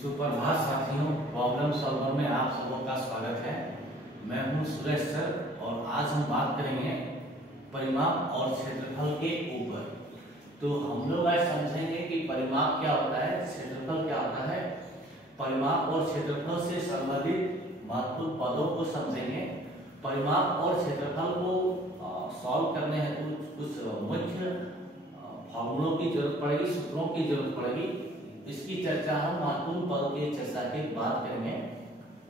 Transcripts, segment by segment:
सुप्रभात साथियों, problem solver में आप सबों का स्वागत है। मैं हूं सुरेश सर और आज हम बात करेंगे परिमाप और क्षेत्रफल के ऊपर। तो हम लोग आज समझेंगे कि परिमाप क्या होता है, क्षेत्रफल क्या होता है। परिमाप और क्षेत्रफल से संबंधित महत्वपूर्ण पदों को समझेंगे। परिमाप और क्षेत्रफल को सॉल्व करने हेतु कुछ मुख्य फॉर्मूलों की जरूरत पड़ेगी, सूत्रों की जरूरत पड़ेगी। इसकी चर्चा हम महत्वपूर्ण पद के चर्चा के बाद करेंगे।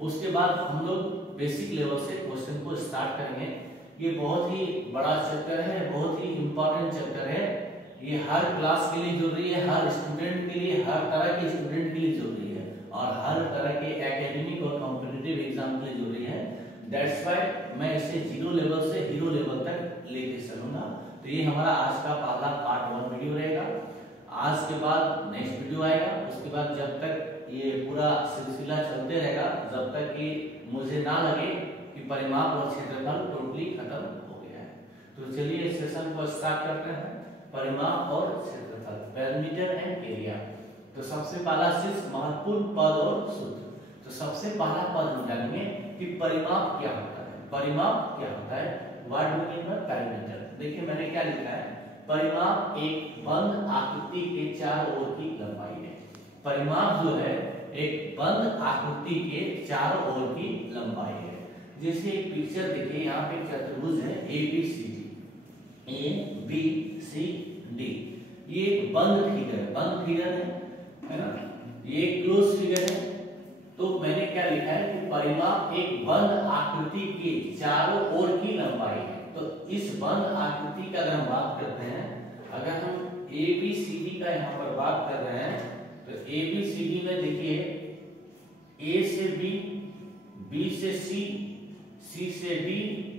उसके बाद हम लोग बेसिक लेवल से क्वेश्चन को स्टार्ट करेंगे। ये बहुत ही बड़ा चैप्टर है, बहुत ही इंपॉर्टेंट चैप्टर है। ये हर क्लास के लिए जरूरी है, हर स्टूडेंट के लिए, हर तरह के स्टूडेंट के लिए जरूरी है और हर तरह के एकेडमिक और कॉम्पिटिटिव एग्जाम के लिए जरूरी है। दैट्स व्हाई मैं इसे जीरो लेवल से हीरो लेवल तक लेके चलूंगा। तो ये हमारा आज का पहला पार्ट 1 वीडियो रहेगा। आज के बाद नेक्स्ट वीडियो आएगा। उसके बाद जब तक ये पूरा सिलसिला चलते रहेगा, जब तक कि मुझे ना लगे कि परिमाप और क्षेत्रफल टोटली खत्म हो गया है। तो चलिए इस सेशन को स्टार्ट करते हैं। परिमाप और क्षेत्रफल, पेरीमीटर एंड एरिया। तो सबसे पहला चीज महत्वपूर्ण पद और सूत्र। तो सबसे पहला पद हम जानेंगे कि परिमाप क्या होता है। परिमाप क्या होता है, what do mean by perimeter. देखिए मैंने क्या लिखा है, परिमाप एक बंद आकृति के चारों ओर की लंबाई है। परिमाप जो है एक बंद आकृति के चारों ओर की लंबाई है। जैसे एक पिक्चर देखिए, यहाँ पे चतुर्भुज है ABCD, ABCD। ये एक बंद फिगर है ना, ये एक क्लोज फिगर है। तो मैंने क्या लिखा है कि परिमाप एक बंद आकृति के चारों ओर की लंबाई है। तो इस बंद आकृति का अगर हम बात करते हैं, अगर हम ABCD का यहाँ पर बात कर रहे हैं, तो ABCD में देखिए A से B, B से C, C से D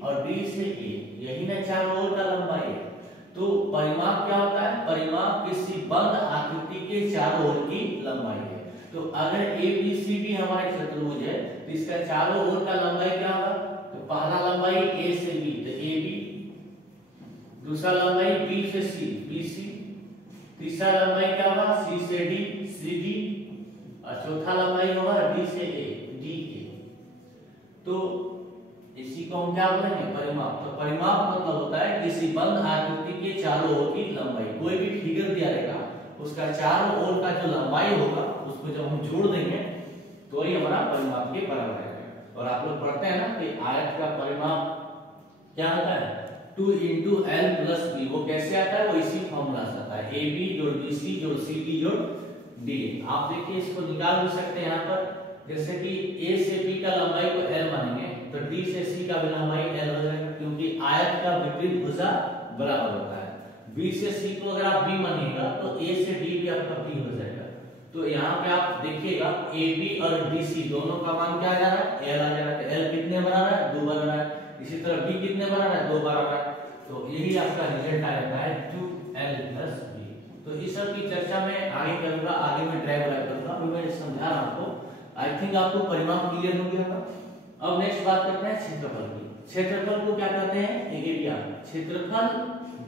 और D से A, यही ना चारों ओर का लंबाई है। तो परिमाप क्या होता है, परिमाप किसी बंद आकृति के चारों ओर की लंबाई है। तो अगर ABCD हमारे चतुर्भुज है तो इसका चारों ओर का लंबाई क्या होगा, तो पहला लंबाई A से B तो AB, दूसरा लंबाई B से C BC, तीसरा लंबाई क्या होगा C से D CD और चौथा लंबाई होगा D से A DA। तो इसी को हम क्या बोलेंगे, परिमाप। तो परिमाप मतलब होता है किसी बंद आकृति के चारों ओर की लंबाई। कोई भी फिगर दिया रहेगा, उसका चारों ओर का जो लंबाई होगा उसको जब हम जोड़ देंगे तो ये हमारा परिमाप के बराबर है। और आप लोग पढ़ते हैं ना कि आयत का परिमाप क्या होता है, 2 × L + B। वो कैसे आता है, वो इसी फॉर्मूला से आता है, AB जोड़ BC जोड़ CD जोड़ DA। आप देखिए इसको निकाल भी सकते हैं यहाँ पर। जैसे कि A से B का लंबाई को L मानेंगे तो D से C का भी लंबाई L हो जाएगा, क्योंकि आयत का विपरीत भुजा बराबर होता है। B से C को अगर आप B मानिएगा तो A से D भी आपका B हो जाएगा। तो यहाँ पे आप देखिएगा AB और DC दोनों का मान क्या आ जा रहा है, L आ जा रहा है। L कितने बना रहा है, 2 बना रहा है। इसी तरह B कितने बना रहा है, 2 बना रहा है। तो यही आपका रिजल्ट आएगा है 2L + B। तो इस सब की चर्चा मैं आगे करूंगा, आगे मैं ड्राइव करूंगा। अभी मैं समझा रहा हूं आपको। आई थिंक आपको परिमाप क्लियर हो गया होगा। अब नेक्स्ट बात करते हैं क्षेत्रफल की। क्षेत्रफल को क्या कहते हैं, एरिया। क्षेत्रफल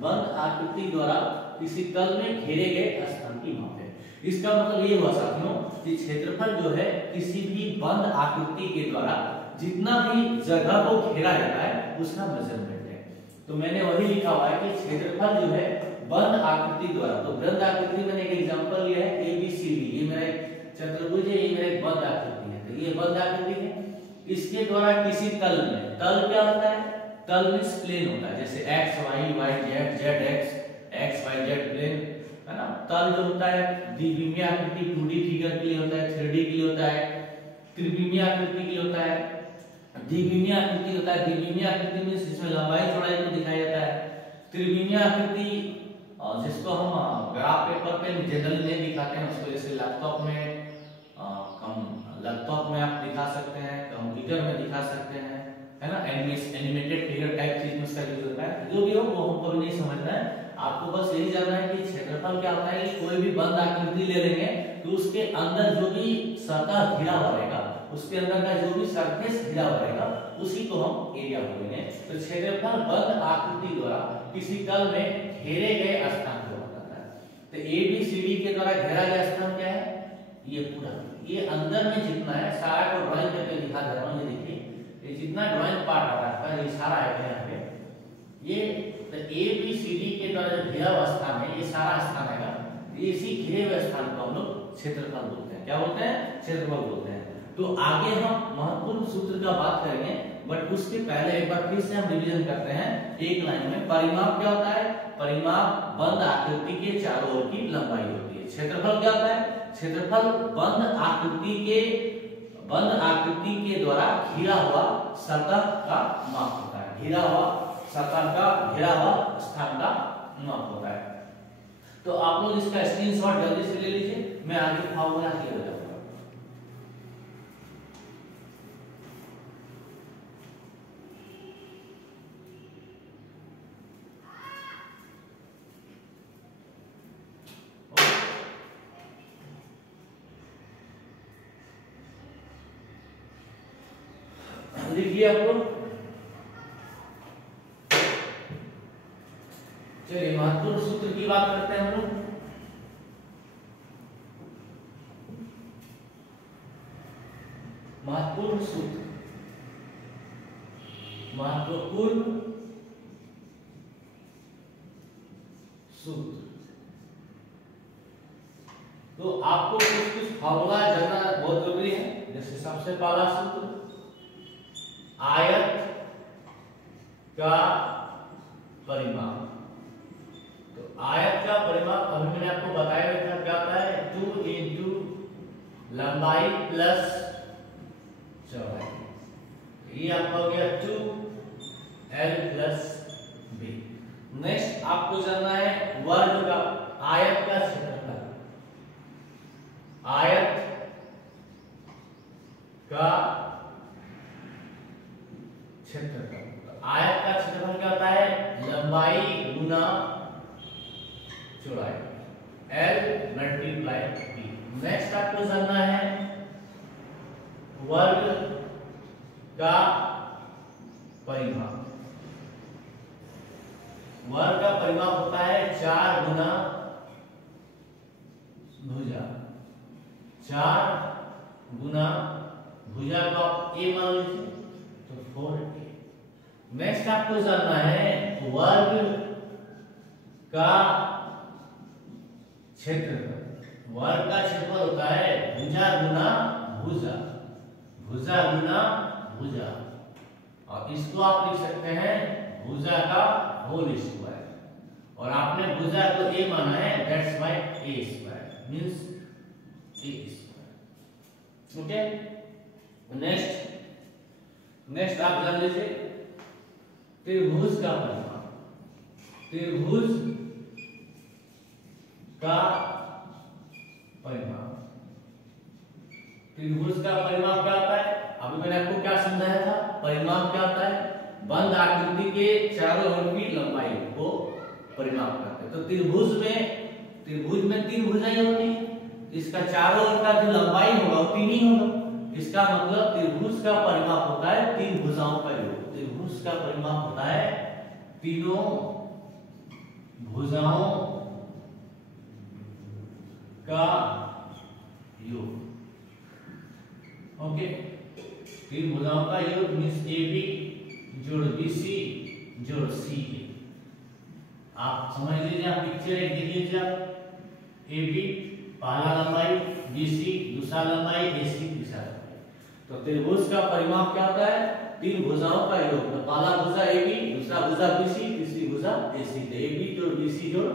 बंद आकृति द्वारा किसी तल में घेरे गए स्थान की माप है। इसका मतलब ये हुआ साथियों कि क्षेत्रफल जो है किसी भी बंद आकृति के द्वारा जितना भी जगह को घेरा जाता है उसका मेजरमेंट है। तो मैंने वही लिखा हुआ है कि क्षेत्रफल जो है बंद आकृति द्वारा। तो बंद आकृति मैंने एक एग्जांपल लिया है ABCD। ये मेरा चतुर्भुज है, ये मेरा एक बंद आकृति है। तो ये बंद आकृति है, इसके द्वारा किसी तल में, तल क्या होता है, तल में प्लेन होता है। जैसे X Y Y Z Z X Y Z plane है ना। तल जो होता है द्विविमीय आकृति 2D फिगर के लिए होता है, 3D के लिए होता है, त्रिविमीय आकृति के लिए होता है, द्विविमीय आकृति होता है। द्विविमीय आकृति में जिसमें लंबाई चौड़ाई को दिखाया जाता है। त्रिविमीय आकृति जिसको हम ग्राफ पेपर पे जनरली नहीं दिखाते हैं, उसको जैसे लैपटॉप में आप दिखा सकते हैं, कंप्यूटर में दिखा सकते हैं, है ना। एनिमेटेड फिगर टाइप चीज में उसका यूज होता है। जो भी हो वो हमको भी नहीं समझना है, आपको बस यही जानना है कि क्षेत्रफल क्या होता है। कोई भी बंद आकृति ले लेंगे तो उसके अंदर जो भी सतह घिरा हुआ रहेगा, उसके अंदर का जो भी सरफेस घिरा हुआ रहेगा उसी को हम एरिया बोलेंगे। तो क्षेत्रफल बंद आकृति द्वारा किसी तल में घेरे गए स्थान को बताता है। तो ABCD के द्वारा घेरा गया स्थान क्या है, ये पूरा, ये अंदर में जितना है सारा को ड्राइंग करके दिखा दे रहा हूँ। ये देखिए, ये जितना ड्राइंग पार्ट आ रहा है, ये सारा है यहाँ पे, ये ए बी सी डी के द्वारा जो घिरा हुआ स्थान है, ये सारा स्थान है, ये इसी घिरे हुए स्थान को हम लोग क्षेत्रफल बोलते हैं। क्या बोलते हैं? क्षेत्रफल बोलते हैं। तो आगे हम महत्वपूर्ण सूत्र का बात करेंगे, बट उसके पहले एक बार फिर से हम रिवीजन करते हैं एक लाइन में। परिमाप क्या होता है? परिमाप बंद आकृति के चारों ओर की लंबाई होती है। क्षेत्रफल क्या होता है? क्षेत्रफल बंद आकृति के द्वारा घिरा हुआ सतह का माप होता है। घिरा हुआ सतह का, घिरा हुआ स्थान का माप होता है। तो आप लोग इसका स्क्रीनशॉट जल्दी से ले लीजिए, मैं आगे फॉर्मूला क्लियर हो जाऊंगा। लिखिए आप लोग। चलिए महत्वपूर्ण सूत्र की बात करते हैं हम लोग। महत्वपूर्ण सूत्र, महत्वपूर्ण सूत्र। तो आपको कुछ फॉर्मूला जानना बहुत जरूरी है। जैसे सबसे पहला सूत्र, आयत का परिमाप। तो आयत का परिमाप अभी मैंने आपको बताया था क्या होता है? 2 इंटू लंबाई प्लस चौड़ाई। ये आपका हो गया 2l प्लस b। नेक्स्ट आपको जानना है वर्ग का, आयत का क्षेत्रफल। आयत का क्षेत्रफल, आयत का क्षेत्रफल क्या होता है? लंबाई गुना चौड़ाई, l मल्टीप्लाई b। नेक्स्ट आपको जानना है वर्ग का परिमाप। वर्ग का परिमाप होता है 4 गुना भुजा। 4 गुना भुजा को आप a मान लीजिए, तो 4a। नेक्स्ट आपको जानना है वर्ग का क्षेत्रफल। वर्ग का क्षेत्रफल होता है भुजा गुना भुजा, भुजा गुना भुजा, और इसको आप लिख सकते हैं भुजा का होल स्क्वायर। और आपने भुजा को a माना है, that's why a square means a square. Okay, next आप जान लीजिए त्रिभुज का परिमाप। त्रिभुज का परिमाप, त्रिभुज का परिमाप क्या होता है? अभी मैंने आपको क्या समझाया था? परिमाप क्या होता है? बंद आकृति के चारों ओर की लंबाई को परिमाप करते हैं। तो त्रिभुज में 3 भुजाएं होती है, इसका चारों ओर का जो लंबाई होगा वो 3 ही होगा। इसका मतलब त्रिभुज का परिमाप होता है 3 भुजाओं का योग। त्रिभुज का परिमाप होता है तीनों भुजाओं का योग। ओके, 3 भुजाओं का योग मींस AB जोड़ BC जोड़ CA। आप समझ लीजिए, आप पिक्चर एक देख लीजिए। आप AB पहला लंबाई, BC दूसरा लंबाई, AC तीसरा लंबाई। तो त्रिभुज का परिमाप क्या होता है? 3 भुजाओं का योग। तो पहला भुजा AB, दूसरा भुजा BC, तीसरी भुजा AC। तो AB जोड़ BC जोड़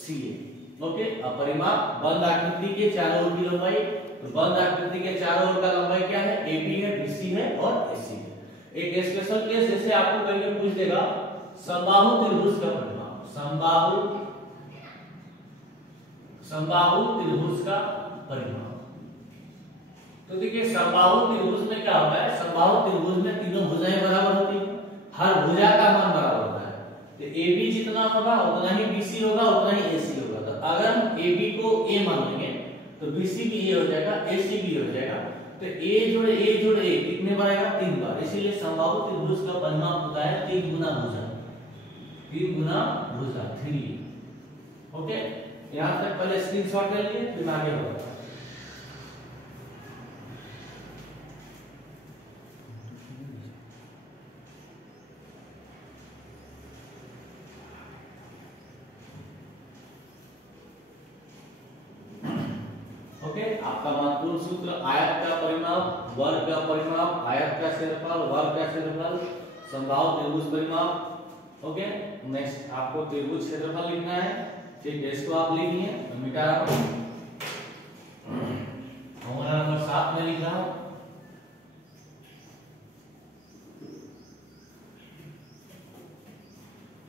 CA। ओके, अब परिमाप बंद आकृति के चारों ओर की लंबाई। तो बंद आकृति के चारों ओर का लंबाई क्या है? AB है, BC है और AC है। एक स्पेशल केस जैसे आपको कहीं पूछ देगा समबाहु त्रिभुज का परिमाप। समबाहु त्रिभुज का परिमाप। तो देखिए समबाहु त्रिभुज में क्या होता है? समबाहु त्रिभुज में तीनों भुजाएं बराबर होती हैं, हर भुजा का मान बराबर होता है। तो AB जितना होगा उतना ही BC होगा, उतना ही AC होगा। तो अगर हम AB को A मान लेंगे तो BC भी A हो जाएगा, AC भी हो जाएगा। तो A जोड़े A जोड़े A कितने बार आएगा? 3 बार। इसीलिए समबाहु त्रिभुज का परिमाप होता है 3 गुना भुजा। 3 गुना भुजा 3। ओके, यहां तक पहले स्क्रीनशॉट ले लीजिए, फिर आगे बढ़ते हैं। ओके, आपका महत्वपूर्ण सूत्र आयत का परिमाप, वर्ग का परिमाप, आयत का क्षेत्रफल, वर्ग का क्षेत्रफल, समबाहु त्रिभुज परिमाप। ओके, नेक्स्ट आपको त्रिभुज क्षेत्रफल लिखना है। ठीक है, इसको आप लिखिए, मैं मिटा रहा हूं। फॉर्मूला नंबर 7 में लिख रहा हूं।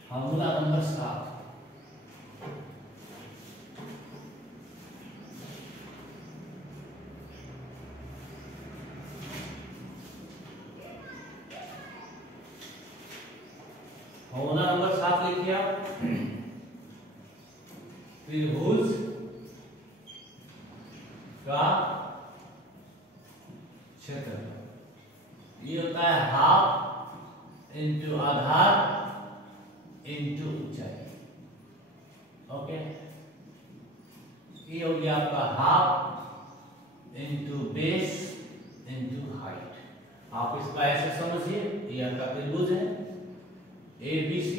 फॉर्मूला नंबर 7, फॉर्मूला नंबर 7 लिखिए आप। त्रिभुज का क्षेत्रफल ये होता है हाफ इंटू आधार इंटू ऊंचाई। ओके, ये हो गया आपका half into base into height. आप इसका ऐसे समझिए, ये आपका त्रिभुज है ABC।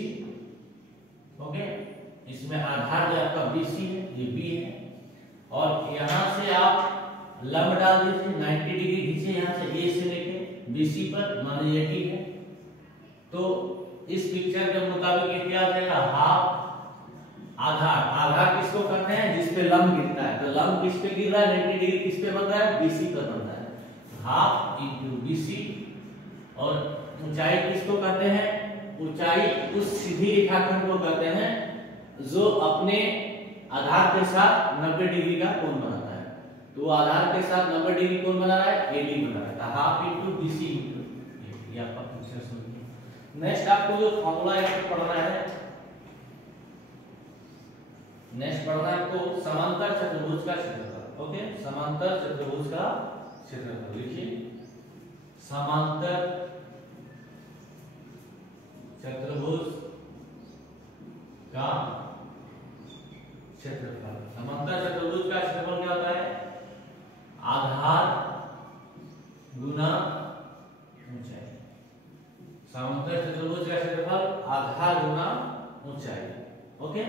ओके, इसमें आधार जो आपका BC है, ये B है, और यहां से आप लंब डाल दीजिए, 90 डिग्री खींचिए यहां से A से लेके BC पर, मान लीजिए ठीक है। तो इस पिक्चर के मुताबिक ये क्या हो जाएगा, हाफ आधार। आधार किसको करते हैं, जिस पे लंब गिरता है, तो लंब किस पे गिर रहा है, 90 डिग्री किस पे बन रहा है, BC पर बन रहा है, हाफ इंटू BC। और ऊंचाई किसको कहते हैं, ऊंचाई उस सीधी रेखाखंड को कहते हैं जो अपने आधार के साथ 90 डिग्री का कोण बनाता है। तो आधार के साथ 90 डिग्री कोण बना रहा है, AD बना रहा है, हाफ इंटू BC इंटू ये आपका पिक्चर समझिए। नेक्स्ट आपको जो फॉर्मूला है पढ़ना है, नेक्स्ट पढ़ना है आपको समांतर चतुर्भुज का क्षेत्रफल। ओके, समांतर चतुर्भुज का क्षेत्रफल लिखिए, समांतर चतुर्भुज का क्षेत्रफल। समांतर चतुर्भुज का क्षेत्रफल क्या होता है, आधार गुना ऊंचाई। समांतर चतुर्भुज का क्षेत्रफल आधार गुना ऊंचाई। ओके,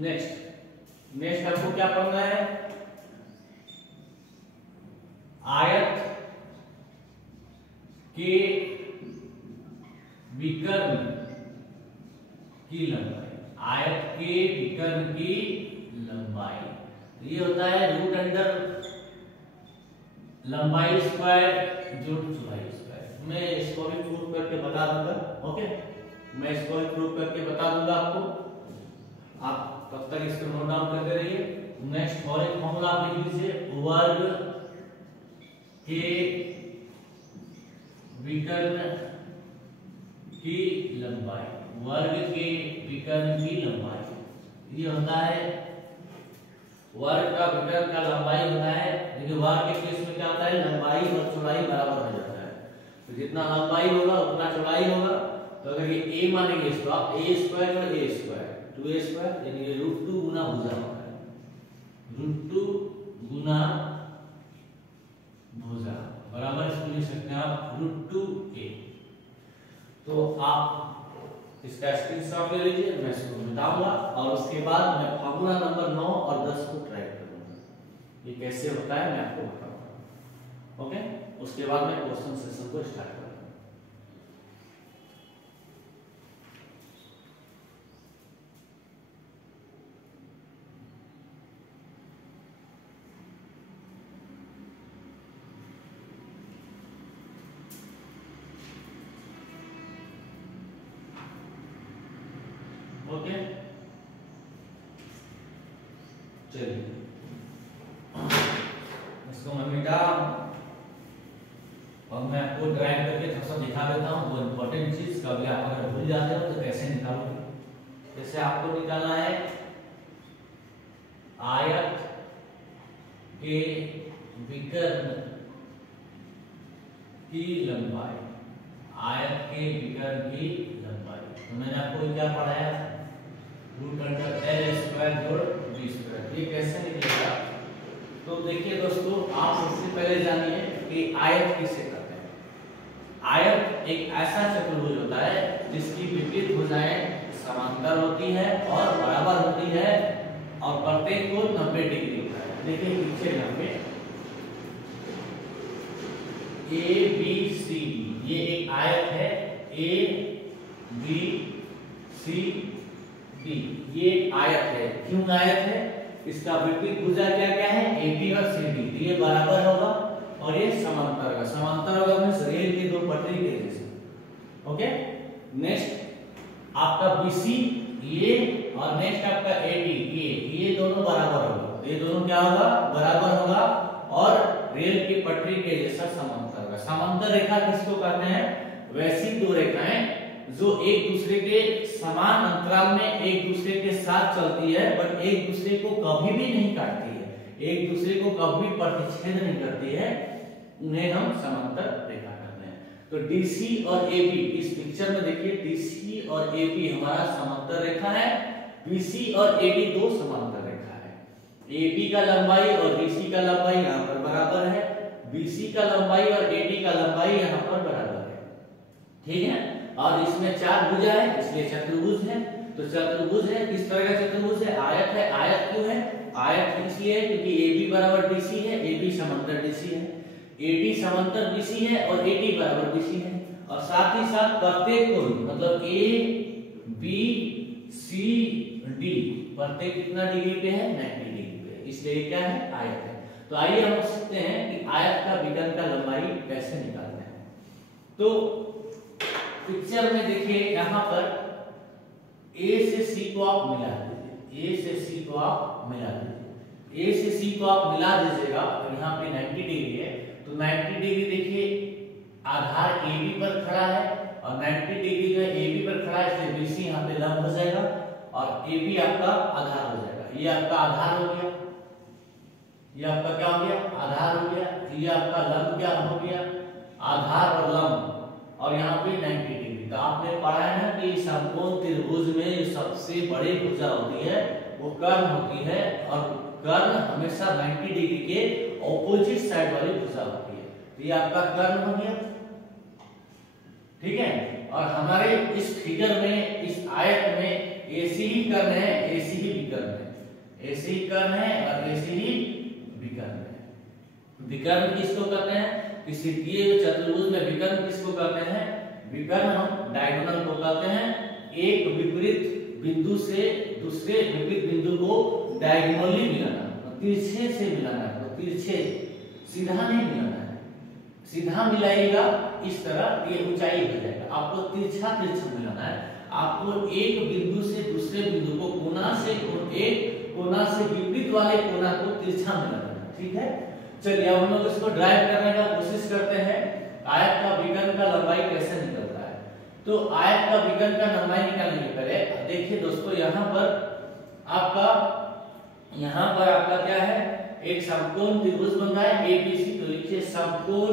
नेक्स्ट आपको क्या पढ़ना है, आयत के विकर्ण की लंबाई, आयत के विकर्ण की लंबाई ये होता है रूट अंडर लंबाई स्क्वायर जोड़ चौड़ाई स्क्वायर। मैं इसको भी प्रूफ करके बता दूंगा। ओके, मैं इसको भी प्रूफ करके बता दूंगा आपको, आप तब तक इसको नोट डाउन करते रहिए। नेक्स्ट और एक फॉर्मूला आप लिख लीजिए, वर्ग के विकर्ण की लंबाई, वर्ग के विकर्ण की लंबाई ये होता है, वर्ग का विकर्ण का लंबाई होता है। देखिए वर्ग के केस में क्या होता है, लंबाई और चौड़ाई बराबर हो जाता है, तो जितना लंबाई होगा उतना चौड़ाई होगा। तो अगर ये a मानेंगे इसको आप a स्क्वायर और a स्क्वायर 2a स्क्वायर, यानी ये √2 गुना भुजा होता है, √2 गुना भुजा बराबर इसको लिख सकते हैं आप √2a। तो आप इसका स्क्रीनशॉट ले लीजिए, मैं इसको मिटाऊंगा और उसके बाद मैं फॉर्मूला नंबर 9 और 10 को ट्राई करूंगा, ये कैसे होता है मैं आपको बताऊंगा। ओके, उसके बाद मैं क्वेश्चन सेशन को स्टार्ट करूंगा। ओके, चलिए इसको मैं मिटा और मैं आपको ड्राइव करके थोड़ा सा दिखा देता हूँ वो इंपॉर्टेंट चीज। कभी आप अगर भूल जाते हो तो कैसे निकालोगे। जैसे आपको निकालना है आयत के विकर्ण की लंबाई, आयत के विकर्ण की लंबाई। तो मैंने आपको क्या पढ़ाया, √L² जोड़ B²। ये कैसे निकलेगा, तो देखिए दोस्तों आप सबसे पहले जानिए कि आयत किसे कहते हैं। आयत एक ऐसा चतुर्भुज होता है जिसकी विपरीत भुजाएं समांतर होती है और बराबर होती है और प्रत्येक कोण 90 डिग्री होता है। देखिए पिक्चर यहाँ पे ए बी सी डी, ये एक आयत है ए बी सी डी, ये एक आयत है। क्यों आयत है? इसका विपरीत भुजा क्या क्या है? ए बी और सी डी। ये बराबर होगा और ये समांतर होगा। समांतर होगा मींस रेल की दो पटरी के जैसे। ओके, नेक्स्ट आपका बीसी ये और नेक्स्ट आपका एडी ये दोनों बराबर होगा। ये दोनों क्या होगा? बराबर होगा और रेल की पटरी के जैसा समांतर होगा। समांतर रेखा किसको कहते हैं? वैसी दो रेखाएं जो एक दूसरे के समान अंतराल में एक दूसरे के साथ चलती है बट एक दूसरे को कभी भी नहीं काटती है, एक दूसरे को कभी प्रतिच्छेद नहीं करती है, उन्हें हम समांतर रेखा कहते हैं। तो डीसी और एबी, इस पिक्चर में देखिए डीसी और एबी हमारा समांतर रेखा है, बीसी और एडी दो समांतर रेखा है। एबी का लंबाई और डीसी का लंबाई यहाँ पर बराबर है, बीसी का लंबाई और एडी का लंबाई यहाँ पर बराबर है। ठीक है, और इसमें चार भुजा है इसलिए चतुर्भुज है। तो चतुर्भुज है, किस तरह का चतुर्भुज है? आयत है। आयत क्यों है? आयत इसलिए क्योंकि AB बराबर BC है, AB समांतर DC है, AD समांतर BC है और AD बराबर BC है। और साथ ही साथ प्रत्येक कोण मतलब A B C D प्रत्येक कितना डिग्री पे है? 90 डिग्री पे, इसलिए क्या है? आयत है। तो आइए हम सीखते हैं कि आयत का विकर्ण का लंबाई कैसे निकालते हैं। तो पिक्चर में देखिए यहाँ पर A से C को आप मिला दीजिए, A से C को आप मिला दीजिए, A से C को आप मिला दीजिएगा। यहाँ पे 90 डिग्री है तो 90 डिग्री देखिए आधार AB पर खड़ा है और 90 डिग्री जो है AB पर खड़ा है इसलिए BC यहाँ पे लंब हो जाएगा और AB आपका आधार हो जाएगा। ये आपका आधार हो गया, ये आपका क्या हो गया? आधार हो गया। ये आपका लंब क्या हो गया? आधार और लंब, और यहाँ पे 90 डिग्री। तो आपने पढ़ा है ना कि समकोण त्रिभुज में जो सबसे बड़ी भुजा होती है वो कर्ण होती है और कर्ण हमेशा 90 डिग्री के ऑपोजिट साइड वाली भुजा होती है। तो ये आपका कर्ण हो गया। ठीक है, और हमारे इस फिगर में इस आयत में ऐसे ही कर्ण है, ऐसे ही विकर्ण है, ऐसे ही कर्ण है और ऐसे ही विकर्ण है। विकर्ण किसको कहते हैं? किसी दिए हुए चतुर्भुज में विकर्ण किसको कहते हैं? विकर्ण हम डायगोनल को कहते हैं। एक विपरीत बिंदु से दूसरे विपरीत बिंदु को डायगोनली मिलाना, तिरछे से मिलाना, तिरछे सीधा नहीं मिलाना है। सीधा मिलाइएगा इस तरह ये ऊंचाई हो जाएगा। आपको तिरछा तिरछा मिलाना है। आपको एक बिंदु से दूसरे बिंदु को कोना से एक कोना से विपरीत वाले कोना को तिरछा मिलाना है। ठीक है, चलिए हम लोग इसको ड्राइव करने का कोशिश करते हैं। आयत का विकर्ण का लंबाई कैसे निकलता है? तो आयत का विकर्ण का लंबाई निकालने के पहले देखिए दोस्तों यहाँ पर आपका क्या है? एक समकोण त्रिभुज बन रहा है ABC। तो लिखिए समकोण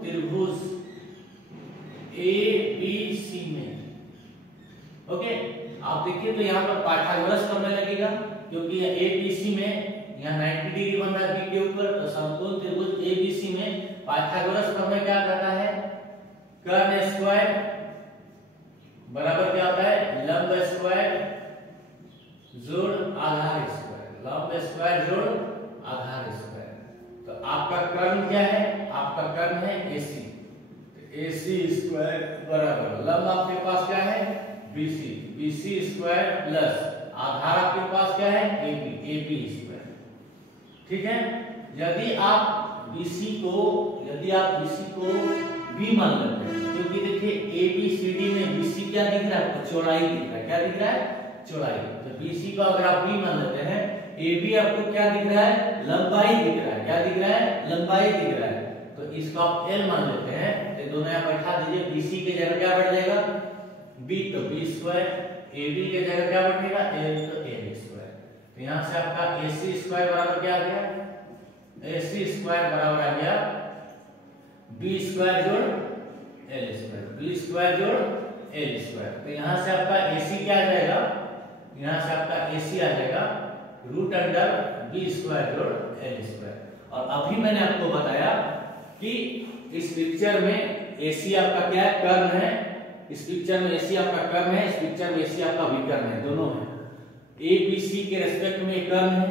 त्रिभुज ABC में। ओके, आप देखिए तो यहाँ पर पाइथागोरस करने लगेगा क्योंकि ABC में यहाँ 90 डिग्री बन रहा है B के ऊपर। तो समकोण त्रिभुज ABC में पाइथागोरस प्रमेय क्या कहता है? कर्ण स्क्वायर बराबर क्या होता है? लंब स्क्वायर जोड़ आधार स्क्वायर, लंब स्क्वायर जोड़ आधार स्क्वायर। तो आपका कर्ण क्या है? आपका कर्ण है AC। तो AC स्क्वायर बराबर लंब आपके पास क्या है? BC स्क्वायर प्लस आधार आपके पास क्या है? AB square. ठीक है, यदि आप BC को B मान लेते हैं क्योंकि देखिए ABCD में BC क्या दिख रहा है? चौड़ाई दिख रहा है। क्या दिख रहा है? चौड़ाई। तो BC को अगर आप B मान लेते हैं, AB आपको क्या दिख रहा है? लंबाई दिख रहा है। क्या दिख रहा है? लंबाई दिख रहा है। तो इसको आप L मान लेते हैं। तो दोनों यहाँ बैठा दीजिए। BC के जगह क्या बैठ जाएगा? B, तो B स्क्वायर। AB के जगह क्या बैठेगा? L, तो AB स्क्वायर। तो यहाँ से आपका AC स्क्वायर बराबर क्या आ गया? AC स्क्वायर बराबर आ गया B स्क्वायर जोड़ L स्क्वायर, B स्क्वायर जोड़ L स्क्वायर। तो यहाँ से आपका AC क्या आ जाएगा? यहाँ से आपका AC आ जाएगा रूट अंडर B स्क्वायर जोड़ L स्क्वायर। और अभी मैंने आपको बताया कि इस पिक्चर में AC आपका क्या है? कर्ण है। इस पिक्चर में AC आपका कर्ण है, इस पिक्चर में AC आपका विकर्ण है, दोनों है। एबीसी के रेस्पेक्ट में एक कर्व है,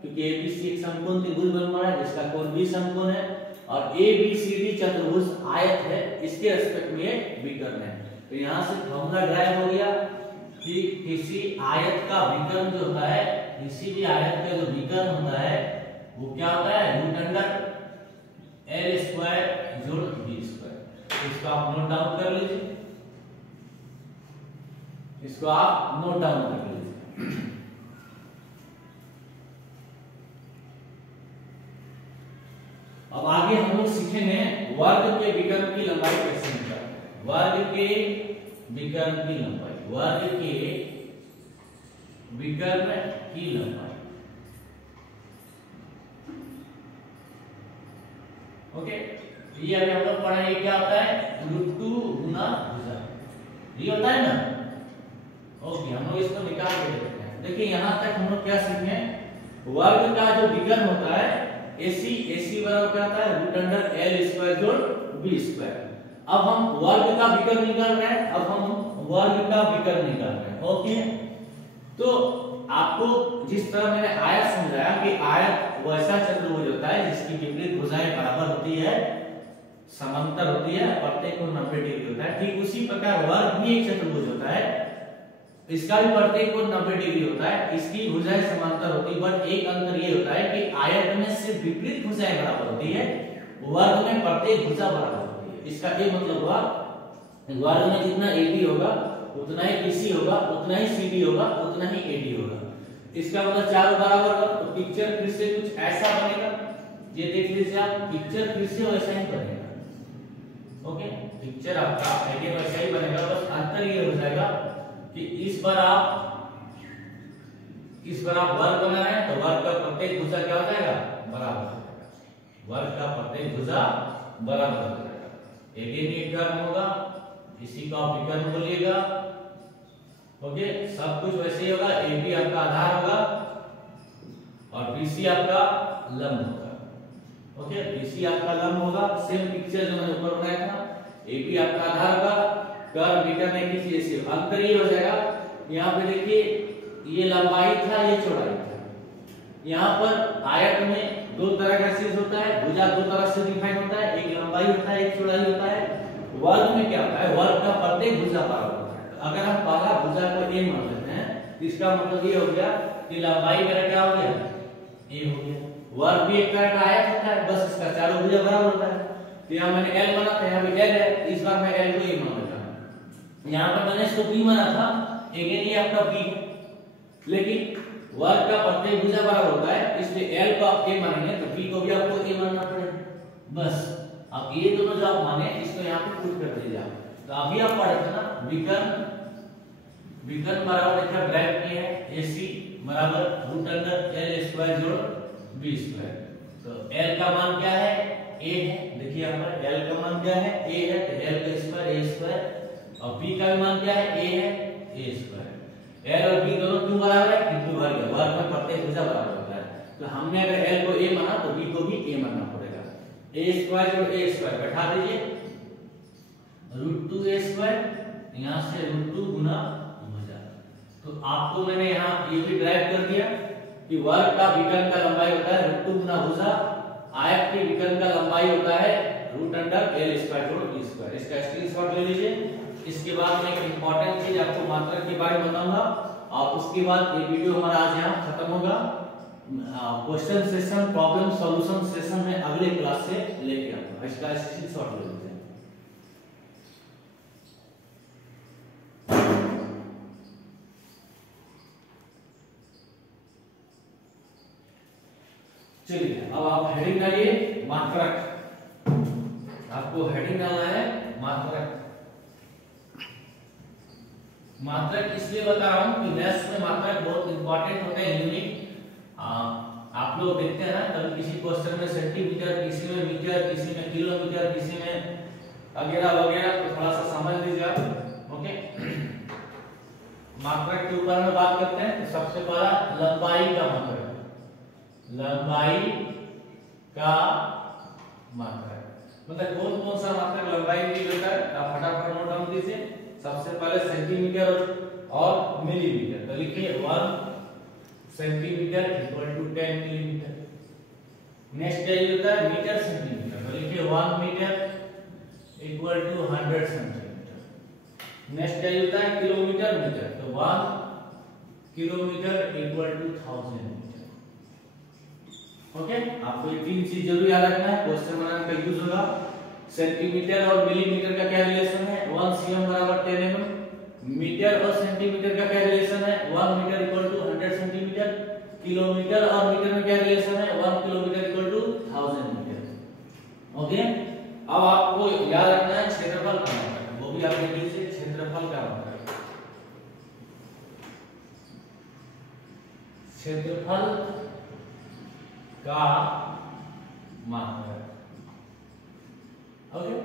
क्योंकि एबीसी एक समकोण त्रिभुज बन रहा है जिसका कोण भी समकोण है, और एबीसीडी चतुर्भुज आयत है, इसके रेस्पेक्ट में एक विकर्ण है। तो यहाँ से फॉर्मूला ड्राइव हो गया कि किसी आयत का विकर्ण जो होता है, किसी भी आयत का जो विकर्ण होता है वो क्या होता है, रूट अंडर एल स्क्वायर जोड़ बी स्क्वायर। इसको आप नोट डाउन कर लीजिए, इसको आप नोट डाउन कर लीजिए। अब आगे हम लोग सीखेंगे वर्ग के विकर्ण की लंबाई कैसे निकालते हैं। वर्ग के विकर्ण की लंबाई, वर्ग के विकर्ण की लंबाई। ओके, ये अभी हम लोग पढ़ेंगे क्या होता है, √2 गुना भुजा, ये होता है ना। ओके, हम लोग इसको निकाल के देखते हैं। देखिए यहां तक हम लोग क्या सीखे, वर्ग का जो विकर्ण होता है AC, AC बराबर क्या होता है, रूट अंडर एल स्क्वायर जोड़ बी स्क्वायर। अब हम वर्ग का विकर्ण निकाल रहे हैं, अब हम वर्ग का विकर्ण निकाल रहे हैं। ओके, तो आपको जिस तरह मैंने आयत समझाया कि आयत वैसा चतुर्भुज होता है जिसकी विपरीत भुजाएं बराबर होती है, समांतर होती है, प्रत्येक कोण 90 डिग्री होता है। ठीक उसी प्रकार वर्ग भी एक चतुर्भुज होता है, इसका भी प्रत्येक कोण 90 डिग्री होता है, इसकी भुजाएं समांतर होती है, बट एक अंतर ये होता है कि आयत में सिर्फ विपरीत भुजाएं बराबर होती है, वर्ग में प्रत्येक भुजा बराबर होती है। इसका ये मतलब हुआ वर्ग में जितना AB होगा उतना ही BC होगा, उतना ही CD होगा, उतना ही AD होगा। इसका मतलब चारों बराबर होगा, तो पिक्चर फिर से कुछ ऐसा बनेगा, ये देख लीजिए आप, पिक्चर फिर से वैसा ही बनेगा। ओके, पिक्चर आपका आगे वैसा ही बनेगा, बस अंतर ये हो जाएगा कि इस बार आप वर्ग बना रहे हैं तो वर्ग का प्रत्येक भुजा क्या हो जाएगा, बराबर हो जाएगा, वर्ग का प्रत्येक भुजा बराबर हो जाएगा। AD एक कर्व होगा, इसी को आप विकर्ण बोलिएगा। ओके, सब कुछ वैसे ही होगा, AB आपका आधार होगा और BC आपका लंब होगा। ओके, BC आपका लंब होगा, सेम पिक्चर जो मैंने ऊपर बनाया था, AB आपका आधार होगा, कर्व विकर्ण की चीज से अंतर ये हो जाएगा। यहाँ पे देखिए ये लंबाई था, ये चौड़ाई था। यहाँ पर आयत में दो तरह का चीज होता है, भुजा दो तरह से डिफाइन होता है, एक लंबाई होता है, एक चौड़ाई होता है। वर्ग में क्या होता है, वर्ग का प्रत्येक भुजा बराबर होता है। अगर हम पहला भुजा को A मान लेते हैं, इसका मतलब ये हो गया कि लंबाई मेरा क्या हो गया, A हो गया। वर्ग भी एक तरह का आयत होता है, बस इसका चारों भुजा बराबर होता है। तो यहाँ मैंने L माना था, यहाँ भी L है, इस बार मैं L को A मान लेता हूँ। यहाँ पर मैंने इसको B माना था, अगेन ये आपका B है, लेकिन वर्ग का प्रत्येक भुजा बराबर होता है, इसलिए L को आप A मानेंगे तो B को भी आपको A मानना पड़ेगा। बस अब ये दोनों जो आप माने इसको यहाँ पे पुट कर दीजिए आप। तो अभी आप पढ़े थे ना विकर्ण बराबर देखा ब्रैकेट में है AC बराबर रूट अंडर L स्क्वायर जोड़ B स्क्वायर। तो L का मान क्या है, A है, देखिए यहाँ पर L का मान क्या है, A है, तो L का स्क्वायर A स्क्वायर, और B का भी मान क्या है, A है, A स्क्वायर। L और B दोनों क्यों बराबर है, क्योंकि वर्ग में प्रत्येक भुजा बराबर होता है। तो हमने अगर L को A माना तो B को भी A मानना पड़ेगा। A स्क्वायर जोड़ A स्क्वायर बैठा दीजिए, √2A स्क्वायर, यहाँ से √2 गुना भुजा। तो आपको मैंने यहाँ ये भी ड्राइव कर दिया कि वर्ग का विकर्ण का लंबाई होता है √2 गुना भुजा, आयत के विकर्ण का लंबाई होता है रूट अंडर L स्क्वायर जोड़ B स्क्वायर। इसका स्क्रीनशॉट ले लीजिए। इसके बाद मैं एक इंपॉर्टेंट चीज आपको मात्रक के बारे में बताऊंगा, और उसके बाद ये वीडियो हमारा आज यहाँ खत्म होगा। Question session, problem solution session में अगले क्लास से लेके आऊंगा। इसका स्क्रीनशॉट ले लीजिए। चलिए अब आप हेडिंग डालिए मात्रक, आपको हेडिंग डालना है मात्रक। मात्रक इसलिए बता रहा हूं कि मैथ्स में मात्रक बहुत इंपॉर्टेंट होते हैं, यूनिक। आप लोग देखते हैं ना कभी किसी क्वेश्चन में सेंटीमीटर, किसी में मीटर, किसी में किलोमीटर, किसी में वगैरह वगैरह, तो थोड़ा सा समझ लीजिए आप। ओके, मात्रक के ऊपर में बात करते हैं। तो सबसे पहला लंबाई का मात्रक, लंबाई का मात्रक मतलब कौन कौन सा मात्रक लंबाई में होता है, आप फटाफट नोट डाउन कीजिए। सबसे पहले सेंटीमीटर और मिलीमीटर। तो लिखिए 1 centimetre equal to 10 millimetre. Next क्या होता है मीटर सेंटीमीटर, तो लिखिए 1 metre equal to 100 centimetre. Next क्या होता है किलोमीटर मीटर, तो 1 kilometre equal to 1000 metre. Okay, आपको ये तीन चीज जरूर याद रखना है, क्वेश्चन बनाने का यूज होगा। सेंटीमीटर और मिलीमीटर का क्या रिलेशन है, 1 cm बराबर 10 mm। मीटर और सेंटीमीटर का क्या रिलेशन है, 1 metre equal to 100 centimetre. Kilometre और मीटर में क्या रिलेशन है, 1 kilometre equal to 1000 metre. Okay, अब आपको याद रखना है क्षेत्रफल का मतलब, वो भी आप देख लीजिए क्षेत्रफल का मतलब। क्षेत्रफल का मात्रक। ओके,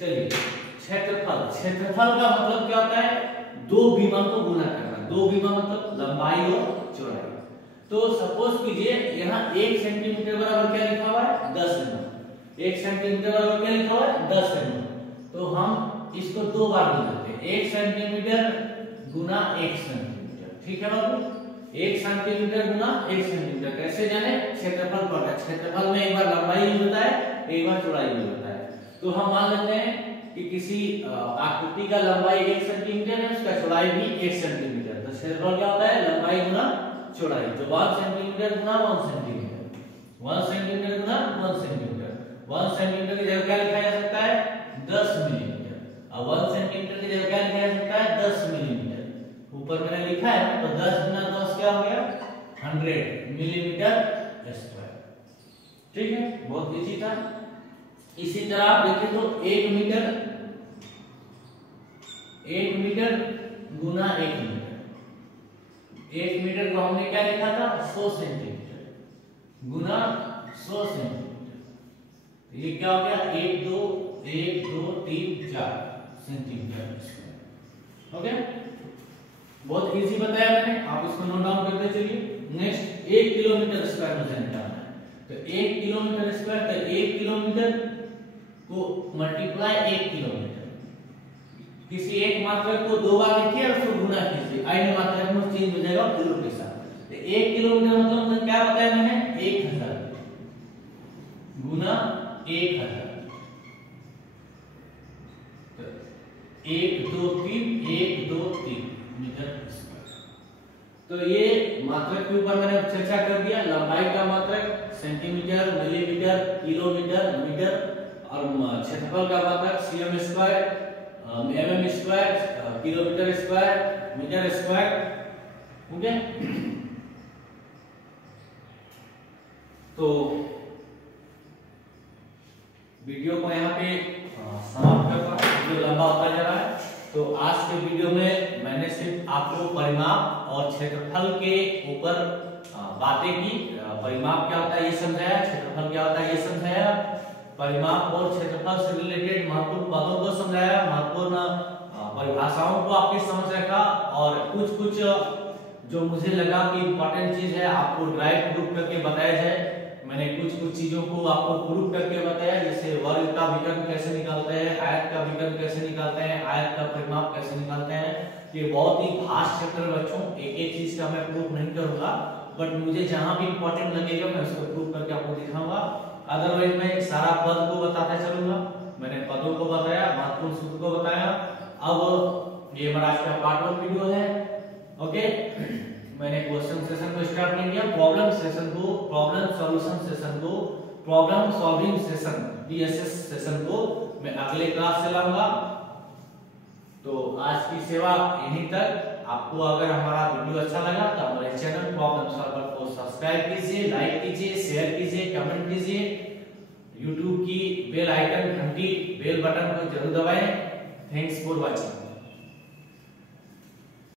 चलिए क्षेत्रफल का मतलब क्या होता है, दो विमा को गुना करना। दो विमा मतलब लंबाई और चौड़ाई। तो सपोज कीजिए यहाँ 1 सेंटीमीटर बराबर क्या लिखा हुआ है 10 mm। 1 सेंटीमीटर बराबर क्या लिखा हुआ है 10 mm। तो हम इसको दो बार लिख देते हैं, 1 सेंटीमीटर गुना 1 सेंटीमीटर। ठीक है बाबू, 1 सेंटीमीटर गुना 1 सेंटीमीटर। कैसे जाने, क्षेत्रफल पढ़ा है, क्षेत्रफल में एक बार लंबाई यूज होता है, एक बार चौड़ाई यूज होता है। तो हम मान लेते हैं कि किसी आकृति का लंबाई 1 सेंटीमीटर है, उसका चौड़ाई भी 1 सेंटीमीटर। तो क्षेत्रफल क्या होता है लंबाई गुना चौड़ाई। तो 1 सेंटीमीटर गुना 1 सेंटीमीटर, 1 सेंटीमीटर गुना 1 सेंटीमीटर। 1 सेंटीमीटर की जगह क्या लिखा जा सकता है 10 मिलीमीटर, और 1 सेंटीमीटर की जगह क्या लिखा जा सकता है 10 मिलीमीटर। ऊपर मैंने लिखा है तो 10 गुना 10 क्या हो गया 100 मिलीमीटर स्क्वायर। ठीक है, बहुत इजी था। इसी तरह आप देखें तो 1 मीटर गुना 1 मीटर। 1 मीटर को हमने क्या लिखा था 100 सेंटीमीटर गुना 100 सेंटीमीटर। ये क्या हो गया 1 2 3 4 सेंटीमीटर स्क्वायर। ओके, बहुत इजी बताया मैंने, आप इसको नोट डाउन करते चलिए। नेक्स्ट 1 किलोमीटर स्क्वायर मुझे निकालना है। तो 1 किलोमीटर स्क्वायर, तो 1 किलोमीटर को मल्टीप्लाई 1 किलोमीटर। किसी एक मात्रक को दो बार लिखिए और उसको गुना कीजिए, अन्य मात्रक में चेंज हो जाएगा किलो के साथ। तो 1 किलोमीटर मतलब क्या बताया मैंने 1000 गुना 1000। 1 2 3 मीटर स्क्वायर। तो ये मात्रक के ऊपर मैंने चर्चा कर दिया। लंबाई का मात्रक सेंटीमीटर, मिलीमीटर, किलोमीटर, मीटर, और क्षेत्रफल का मात्रक cm square, mm square, kilometre square, metre square. Okay, तो वीडियो को यहाँ पे समाप्त करता हूँ, वीडियो लंबा होता जा रहा है। तो आज के वीडियो में मैंने सिर्फ आपको परिमाप और क्षेत्रफल के ऊपर बातें की। परिमाप क्या होता है ये समझाया, क्षेत्रफल क्या होता है ये समझाया, परिमाप और क्षेत्रफल से रिलेटेड महत्वपूर्ण पदों को समझाया, महत्वपूर्ण परिभाषाओं को आपके समझ रखा, और कुछ जो मुझे लगा कि इंपॉर्टेंट चीज है आपको ड्राइव प्रूफ करके बताया जाए। मैंने कुछ चीजों को आपको प्रूफ करके बताया, जैसे वर्ग का विकर्ण कैसे निकालते हैं, आयत का विकर्ण कैसे निकालते हैं, आयत का परिमाप कैसे निकालते हैं। ये बहुत ही भास्ट क्षेत्र बच्चों, एक चीज का मैं प्रूफ नहीं करूंगा, बट मुझे जहां भी इंपॉर्टेंट लगेगा मैं उसको प्रूफ करके आपको दिखाऊंगा। अदरवाइज मैं सारा पद को बताता चलूंगा। मैंने पदों को बताया, महत्वपूर्ण सूत्र को बताया। अब ये हमारा आज का पार्ट 1 वीडियो है। ओके, मैंने क्वेश्चन सेशन को स्टार्ट नहीं किया, प्रॉब्लम सॉल्यूशन सेशन को, problem solving session PSS session को मैं अगले क्लास से लाऊंगा। तो आज की सेवा यहीं तक। आपको अगर हमारा वीडियो अच्छा लगा तो हमारे चैनल प्रॉब्लम सॉल्वर को सब्सक्राइब कीजिए, लाइक कीजिए, शेयर कीजिए, कमेंट कीजिए। YouTube की बेल आइकन घंटी बेल बटन को जरूर दबाएं। Thanks for watching.